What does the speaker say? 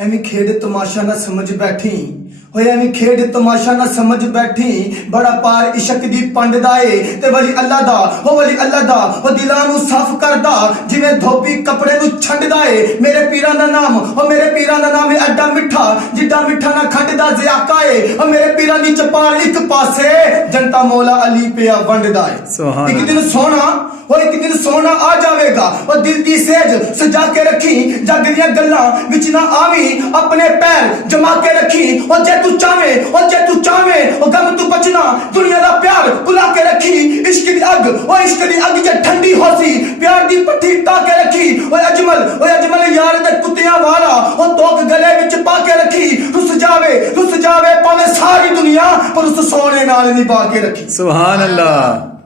ਐਵੇਂ ਖੇਡ ਤਮਾਸ਼ਾ ਨਾ ਸਮਝ ਬੈਠੀ ਹੋਏ ਐਵੇਂ ਖੇਡ ਤਮਾਸ਼ਾ ਨਾ ਸਮਝ ਬੈਠੀ ਬੜਾ ਪਾਰ ਇਸ਼ਕ ਦੀ ਪੰਡ ਦਾ ਏ ਤੇ ਵਲੀ ਅੱਲਾ ਦਾ ਵਲੀ ਅੱਲਾ ਦਾ ਉਹ ਦਿਲਾਂ ਨੂੰ ਸਾਫ਼ ਕਰਦਾ ਜਿਵੇਂ ਧੋਬੀ ਕੱਪੜੇ ਨੂੰ ਛੰਡਦਾ ਏ ਮੇਰੇ ਪੀਰਾਂ ਦਾ ਨਾਮ ਮੇਰੇ ਪੀਰਾਂ ਦਾ ਨਾਮ ਏ ਐਡਾ ਮਿੱਠਾ ਜਿੱਡਾ ਮਿੱਠਾ ਨਾ ਖੰਡ ਦਾ ਜ਼ਿਆਕਾ ਏ ਮੇਰੇ ਪੀਰਾਂ ਦੀ ਚਪਾਲ ਇੱਕ ਪਾਸੇ ਜਨਤਾ ਮੌਲਾ ਅਲੀ ਪਿਆ ਵੰਡਦਾ ਏ ਇੱਕ ਦਿਨ ਸੋਹਣਾ एक दिन सोना आ जाएगा और दिल की सेज सजा के रखी जग दियां गल्लां विच ना आवी अपने पैर जमा के रखी और जे तू चाहे और गम तू बचना दुनिया दा प्यार बुला के रखी इश्क दी अग जे ठंडी होसी प्यार दी पट्टी टा के रखी ओए अजमल यार दे कुत्तियां वाला ओ तोक गले विच पा के रखी रुस जावे पावे सारी दुनिया पर उस सोने नाल निभा के रखी। सुभान अल्लाह।